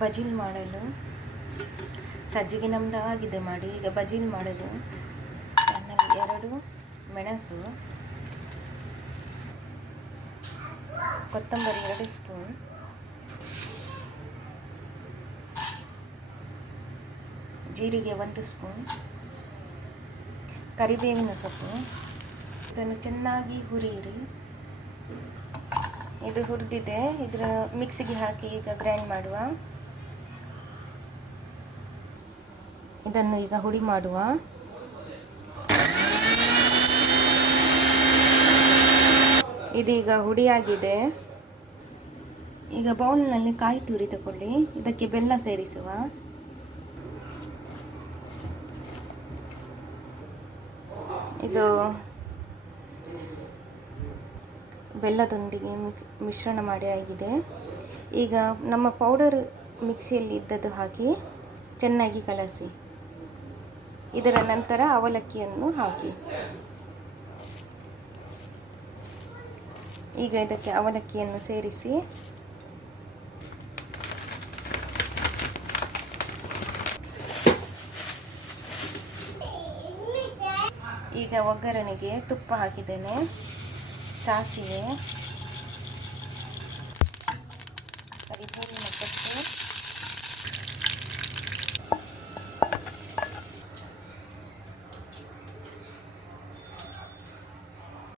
ಬಜಿಲ್ ಮಾಡಲು ಸಜ್ಜಿಗೆ ನಮ್ಮದು ಆಗಿದೆ ಮಾಡಿ. ಈಗ ಬಜಿಲ್ ಮಾಡಲು ನನ್ನಲ್ಲಿ 2 ಮೆಣಸು, ಕೊತ್ತಂಬರಿ 2 ಸ್ಪೂನ್, ಜೀರಿಗೆ 1 ಸ್ಪೂನ್, ಕರಿಬೇವಿನ ಸೊಪ್ಪು. ಇದನ್ನು ಚೆನ್ನಾಗಿ ಹುರಿಯಿರಿ. ಇದು ಹುರಿದಿದೆ, ಇದರ ಮಿಕ್ಸಿಗೆ ಹಾಕಿ ಈಗ ಗ್ರೈಂಡ್ ಮಾಡುವ. ಇದನ್ನು ಈಗ ಹುಡಿ ಮಾಡುವ. ಇದೀಗ ಹುಡಿಯಾಗಿದೆ. ಈಗ ಬೌಲ್ನಲ್ಲಿ ಕಾಯಿ ತುರಿ ತಗೊಳ್ಳಿ, ಇದಕ್ಕೆ ಬೆಲ್ಲ ಸೇರಿಸುವ. ಇದು ಬೆಲ್ಲದೊಂದಿಗೆ ಮಿಶ್ರಣ ಮಾಡಿ ಆಗಿದೆ. ಈಗ ನಮ್ಮ ಪೌಡರ್ ಮಿಕ್ಸಿಯಲ್ಲಿ ಇದ್ದದ್ದು ಹಾಕಿ ಚೆನ್ನಾಗಿ ಕಲಸಿ. ಇದರ ನಂತರ ಅವಲಕ್ಕಿಯನ್ನು ಹಾಕಿ. ಈಗ ಇದಕ್ಕೆ ಅವಲಕ್ಕಿಯನ್ನು ಸೇರಿಸಿ ಈಗ ಒಗ್ಗರಣೆಗೆ ತುಪ್ಪ ಹಾಕಿದ್ದೇನೆ, ಸಾಸಿವೆ, ಕರಿಬೇವಿನ ಸೊಪ್ಪು,